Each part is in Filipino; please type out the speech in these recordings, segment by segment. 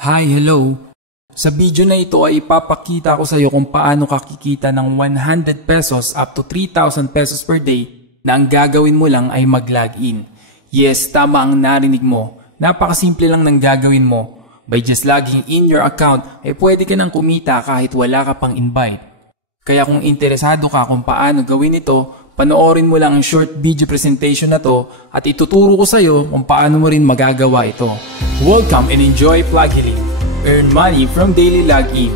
Hi, hello! Sa video na ito ay ipapakita ko sa iyo kung paano ka kikita ng 100 pesos up to 3,000 pesos per day na ang gagawin mo lang ay mag-login. Yes, tama ang narinig mo. Napakasimple lang ng gagawin mo. By just logging in your account ay pwede ka nang kumita kahit wala ka pang invite. Kaya kung interesado ka kung paano gawin ito, panoorin mo lang ang short video presentation na to at ituturo ko sa iyo kung paano mo rin magagawa ito. Welcome and enjoy Plugily. Earn money from daily login.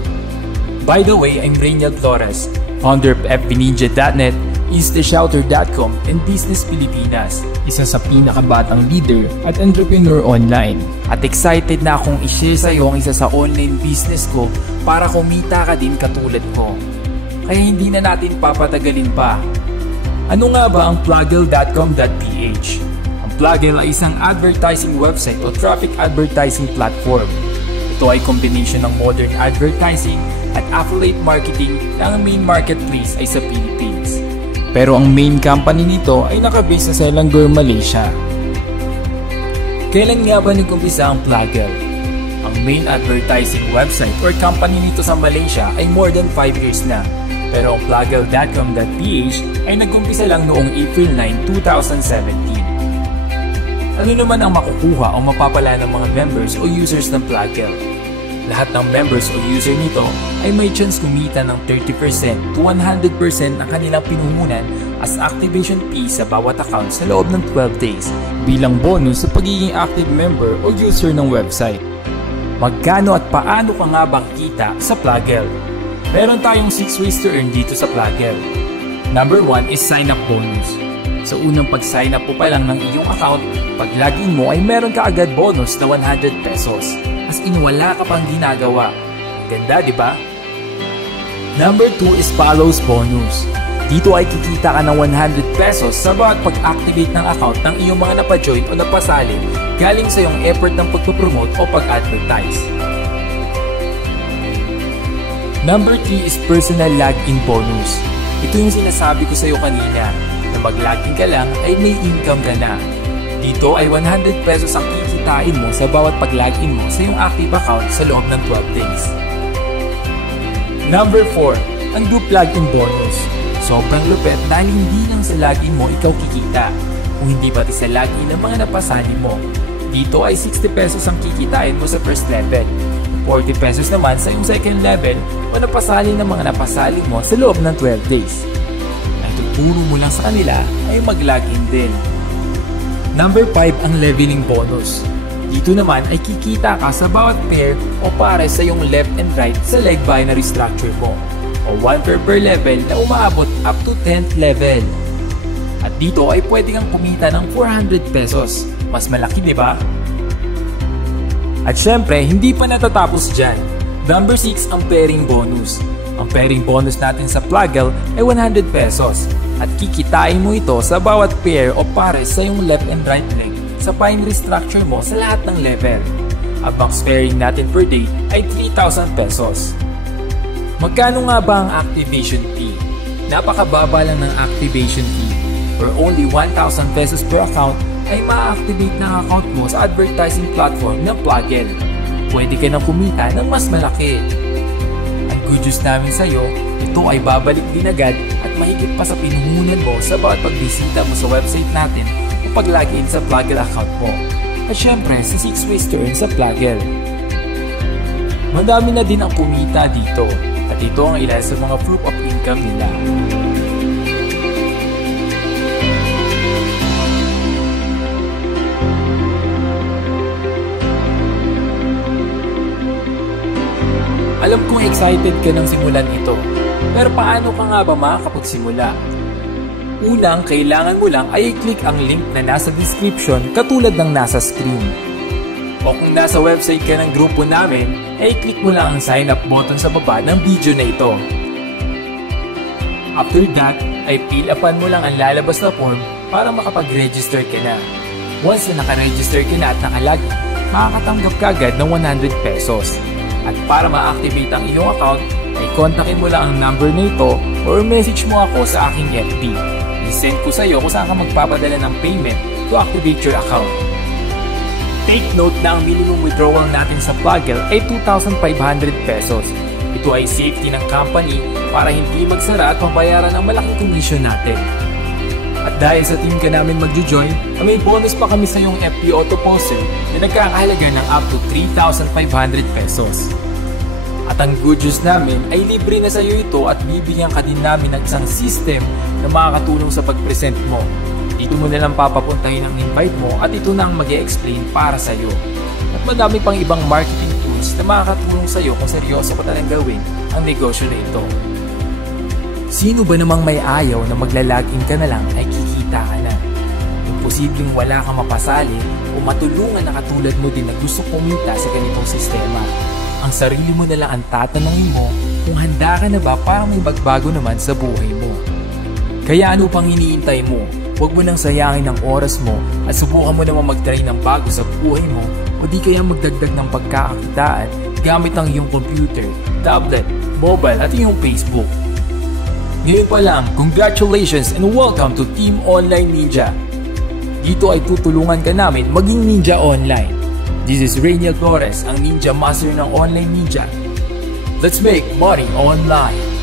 By the way, I'm Rainiel Flores, founder of fbninja.net, InstaShelter.com, and Business Pilipinas. Isa sa pinakabatang leader at entrepreneur online. At excited na akong i-share sa iyo ang isa sa online business ko para kumita ka din katulad ko. Kaya hindi na natin papatagalin pa. Ano nga ba ang Pluggle.com.ph? Ang Pluggle ay isang advertising website o traffic advertising platform. Ito ay combination ng modern advertising at affiliate marketing na ang main marketplace ay sa Philippines. Pero ang main company nito ay nakabase sa Selangor, Malaysia. Kailan nga ba nag-umpisa ang Pluggle? Ang main advertising website or company nito sa Malaysia ay more than 5 years na. Pero ang Pluggle.com.ph ay nag-umpisa lang noong April 9, 2017. Ano naman ang makukuha o mapapala ng mga members o users ng Pluggle? Lahat ng members o user nito ay may chance kumita ng 30% to 100% ng kanilang pinuhunan as activation fee sa bawat account sa loob ng 12 days bilang bonus sa pagiging active member o user ng website. Magkano at paano ka nga bang kita sa Pluggle? Meron tayong 6 ways to earn dito sa Pluggle. Number 1 is sign up bonus. Sa unang pag-sign up mo pa lang ng iyong account, pag login mo ay meron ka agad bonus na 100 pesos. As in wala ka pang ginagawa. Ganda, di ba? Number 2 is follows bonus. Dito ay kikita ka ng 100 pesos sa bawat pag-activate ng account ng iyong mga napajoin o napasali galing sa iyong effort ng pagpupromote o pag-advertise. Number 3 is personal login bonus. Ito yung sinasabi ko sa iyo kanina, na mag-login ka lang ay may income ka na. Dito ay 100 pesos ang kikitain mo sa bawat pag-login mo sa iyong active account sa loob ng 12 days. Number 4, ang group login bonus. Sobrang lupet dahil hindi lang sa login mo ikaw kikita, kung hindi pati sa login ng mga napasali mo. Dito ay 60 pesos ang kikitain mo sa first level. 40 pesos naman sa iyong second level o napasali ng mga napasali mo sa loob ng 12 days. Ang tuturo mo lang sa kanila ay mag-login din. Number 5 ang leveling bonus. Dito naman ay kikita ka sa bawat pair o pares sa iyong left and right sa leg binary structure mo o 1 pair per level na umaabot up to 10th level. At dito ay pwede kang kumita ng 400 pesos. Mas malaki, di ba? At syempre, hindi pa natatapos dyan. Number 6 ang pairing bonus. Ang pairing bonus natin sa Pluggle ay 100 pesos at kikitain mo ito sa bawat pair o pares sa iyong left and right leg sa binary structure mo sa lahat ng level. Ang box pairing natin per day ay 3,000 pesos. Magkano nga ba ang activation fee? Napakababa lang ng activation fee. For only 1,000 pesos per account ay ma-activate ng account mo sa advertising platform ng Pluggle. Pwede ka nang kumita ng mas malaki. Ang good news namin sa iyo, ito ay babalik din agad at mahigit pa sa pinuhunan mo sa bawat pagbisita mo sa website natin o pag-login sa Pluggle account mo. At syempre sa 6 ways to earn sa Pluggle. Madami na din ang kumita dito at ito ang ilan sa mga proof of income nila. Alam kong excited ka nang simulan ito, pero paano ka nga ba makakapagsimula? Unang kailangan mo lang ay i-click ang link na nasa description katulad ng nasa screen. O kung nasa website ka ng grupo namin, ay i-click mo lang ang sign up button sa baba ng video na ito. After that, ay fill upan mo lang ang lalabas na form para makapag-register ka na. Once na naka-register ka na at nakalagin, makakatanggap ka agad ng 100 pesos. At para ma-activate ang iyong account, ay kontakin mo lang ang number na ito or message mo ako sa aking FB. I-send ko sa iyo kung saan ka magpapadala ng payment to activate your account. Take note na ang minimum withdrawal natin sa Plugel ay 2,500 pesos. Ito ay safety ng company para hindi magsara at mabayaran ang malaking commission natin. At dahil sa team ka namin magjo-join, may bonus pa kami sa iyong FB Auto Poster na nagkakahalaga ng up to 3,500 pesos. At ang good news namin ay libre na sa iyo ito at bibigyan ka din namin ng isang system na makakatulong sa pag-present mo. Dito mo na lang papapuntahin ang invite mo at ito na ang mag-e-explain para sa iyo. At madami pang ibang marketing tools na makakatulong sa iyo kung seryoso ka talagang gawin ang negosyo na ito. Sino ba namang may ayaw na magla-login ka na lang ay kikita ka na? Imposibleng wala kang mapasali o matulungan na katulad mo din na gusto kumita sa ganitong sistema. Ang sarili mo na lang ang tatanungin mo kung handa ka na ba para may magbago naman sa buhay mo. Kaya ano pang iniintay mo? Huwag mo nang sayangin ang oras mo at subukan mo naman mag-try ng bago sa buhay mo o di kaya magdagdag ng pagkakakitaan gamit ang iyong computer, tablet, mobile at iyong Facebook. Ngayon pa lang, congratulations and welcome to Team Online Ninja. Dito ay tutulungan ka namin maging ninja online. This is Rainiel Torres, ang Ninja Master ng Online Ninja. Let's make money online!